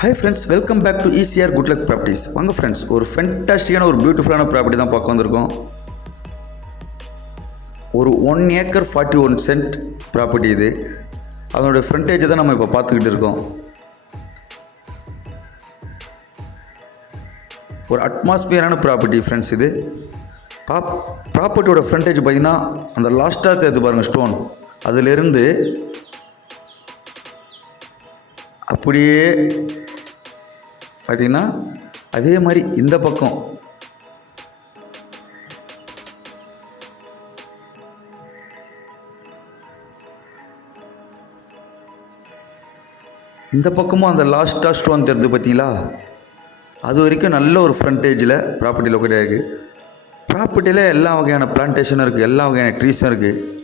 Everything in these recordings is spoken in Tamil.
Hi friends, welcome back to ECR good luck properties. வாங்க ஃப்ரெண்ட்ஸ், ஒரு ஃபென்டாஸ்டிக்கான ஒரு பியூட்டிஃபுல்லான ப்ராப்பர்ட்டி தான் பார்க்க வந்திருக்கோம். ஒரு 1 ஏக்கர் 41 சென்ட் ப்ராப்பர்ட்டி இது. அதனுடைய ஃப்ரண்டேஜை தான் நம்ம இப்போ பார்த்துக்கிட்டு இருக்கோம். ஒரு அட்மாஸ்பியரான ப்ராப்பர்ட்டி ஃப்ரெண்ட்ஸ் இது. ப்ராப்பர்ட்டியோட ஃப்ரண்டேஜ் பார்த்திங்கன்னா அந்த லாஸ்ட்டாக தேர்த்து பாருங்கள் ஸ்டோன், அதிலிருந்து அப்படியே பார்த்திங்கன்னா அதே மாதிரி இந்த பக்கம் இந்த பக்கமும் அந்த லாஸ்ட்டாக ஸ்டோன் தெரியுது பார்த்தீங்களா, அது வரைக்கும் நல்ல ஒரு ஃப்ரண்டேஜில் ப்ராப்பர்ட்டி லொக்கேட் இருக்குது. ப்ராப்பர்ட்டியில் எல்லா வகையான பிளான்டேஷனும் இருக்குது, எல்லா வகையான ட்ரீஸும் இருக்குது.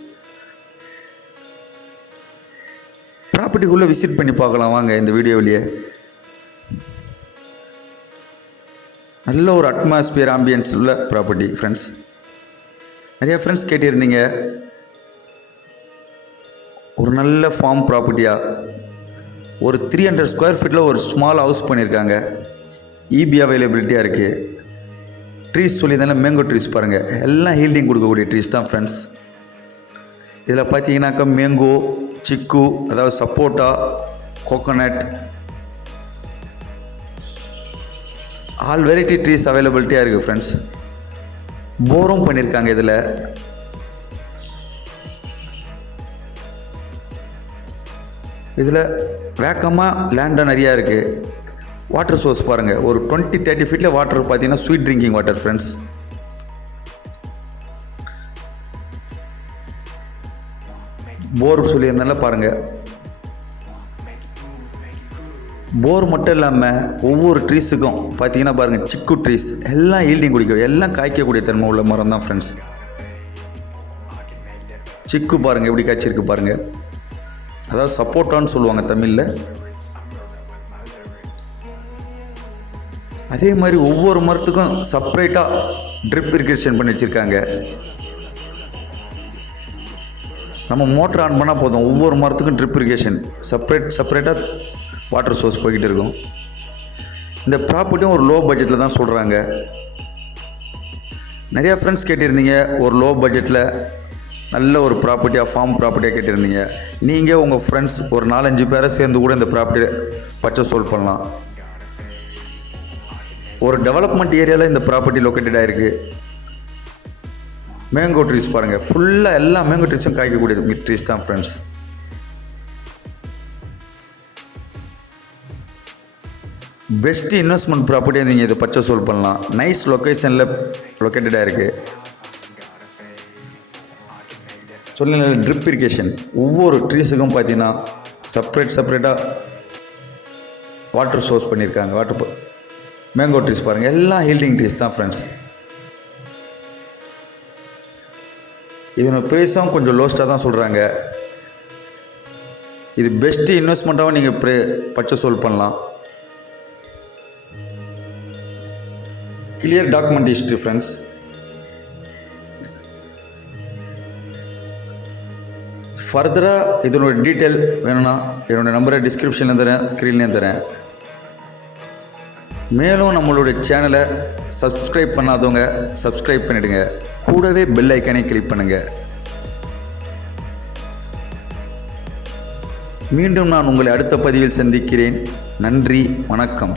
ப்ராப்பர்ட்டிக்குள்ளே விசிட் பண்ணி பார்க்கலாம் வாங்க. இந்த வீடியோவிலேயே நல்ல ஒரு அட்மாஸ்பியர் ஆம்பியன்ஸ் உள்ள ப்ராப்பர்ட்டி ஃப்ரெண்ட்ஸ். நிறையா ஃப்ரெண்ட்ஸ் கேட்டிருந்தீங்க ஒரு நல்ல ஃபார்ம் ப்ராப்பர்ட்டியாக ஒரு 300 ஸ்கொயர் ஃபீட்டில் ஒரு ஸ்மால் ஹவுஸ் பண்ணியிருக்காங்க. இபி அவைலபிலிட்டியாக இருக்குது. ட்ரீஸ் சொல்லியிருந்தாலும் மேங்கோ ட்ரீஸ் பாருங்கள், எல்லாம் ஹீல்டிங் கொடுக்கக்கூடிய ட்ரீஸ் தான் ஃப்ரெண்ட்ஸ். இதில் பார்த்தீங்கன்னாக்கா மேங்கோ, சிக்கு, அதாவது சப்போட்டா, கோகோனட், ஆல் வெரைட்டி ட்ரீஸ் அவைலபிலிட்டியாக இருக்குது ஃப்ரெண்ட்ஸ். போரும் பண்ணியிருக்காங்க. இதில் வேக்கமாக லேண்டாக நிறையா இருக்குது. வாட்டர் சோர்ஸ் பாருங்கள், ஒரு 20-30 ஃபீட்டில் வாட்டர் பார்த்தீங்கன்னா ஸ்வீட் ட்ரிங்கிங் வாட்டர் ஃப்ரெண்ட்ஸ். போர் சொல்லியிருந்தால பாருங்கள். போர் மட்டும் இல்லாமல் ஒவ்வொரு ட்ரீஸுக்கும் பார்த்தீங்கன்னா பாருங்கள், சிக்கு ட்ரீஸ் எல்லாம் ஈல்டிங் குடிக்கும், எல்லாம் காய்க்கக்கூடிய தன்மை உள்ள மரம் தான் ஃப்ரெண்ட்ஸ். சிக்கு பாருங்கள் எப்படி காய்ச்சிருக்கு பாருங்கள், அதாவது சப்போட்டான்னு சொல்லுவாங்க தமிழில். அதே மாதிரி ஒவ்வொரு மரத்துக்கும் செப்பரேட்டாக ட்ரிப் இரிகேஷன் பண்ணி வச்சுருக்காங்க. நம்ம மோட்டர் ஆன் பண்ணால் போதும், ஒவ்வொரு மரத்துக்கும் ட்ரிப் இரிகேஷன் செப்பரேட்டாக வாட்டர் சோர்ஸ் போய்கிட்டு இருக்கும். இந்த ப்ராப்பர்ட்டியும் ஒரு லோ பட்ஜெட்டில் தான் சொல்கிறாங்க. நிறையா ஃப்ரெண்ட்ஸ் கேட்டிருந்தீங்க ஒரு லோ பட்ஜெட்டில் நல்ல ஒரு ப்ராப்பர்ட்டியாக, ஃபார்ம் ப்ராப்பர்ட்டியாக கேட்டிருந்தீங்க. நீங்கள் உங்கள் ஃப்ரெண்ட்ஸ் ஒரு 4-5 பேரை சேர்ந்து கூட இந்த ப்ராப்பர்ட்டியை பர்ச்சேஸ் சோல்வ் பண்ணலாம். ஒரு டெவலப்மெண்ட் ஏரியாவில் இந்த ப்ராப்பர்ட்டி லொக்கேட்டட் ஆகிருக்கு. மேங்கோ ட்ரீஸ் பாருங்கள், ஃபுல்லாக எல்லா மேங்கோ ட்ரீஸும் காய்க்கக்கூடிய ட்ரீஸ் தான் ஃப்ரெண்ட்ஸ். பெஸ்ட் இன்வெஸ்ட்மெண்ட் ப்ராப்பர்ட்டியாக நீங்கள் இதை பர்ச்சேஸ் சோல்வ் பண்ணலாம். நைஸ் லொக்கேஷனில் லொக்கேட்டடாக இருக்குது. சொல்லுங்க, ட்ரிப் இரிகேஷன் ஒவ்வொரு ட்ரீஸுக்கும் பார்த்தீங்கன்னா செப்பரேட்டாக வாட்டர் சோர்ஸ் பண்ணியிருக்காங்க. மேங்கோ ட்ரீஸ் பாருங்கள், எல்லாம் ஹீல்டிங் ட்ரீஸ் தான் ஃப்ரெண்ட்ஸ். இதனோட ப்ரைஸும் கொஞ்சம் லோஸ்ட்டாக தான் சொல்கிறாங்க. இது பெஸ்ட்டு இன்வெஸ்ட்மெண்ட்டாகவும் நீங்கள் பர்ச்சேஸ் சோல்வ் பண்ணலாம். Clear document history friends. ஃபர்தராக இதனோட டீட்டெயில் வேணும்னா என்னோடய நம்பரை டிஸ்கிரிப்ஷன்லேயும் தரேன், ஸ்க்ரீன்லேயும் தரேன். மேலும் நம்மளுடைய சேனலை சப்ஸ்கிரைப் பண்ணாதவங்க சப்ஸ்கிரைப் பண்ணிவிடுங்க. கூடவே பெல் ஐக்கானை கிளிக் பண்ணுங்கள். மீண்டும் நான் உங்களை அடுத்த பதிவில் சந்திக்கிறேன். நன்றி, வணக்கம்.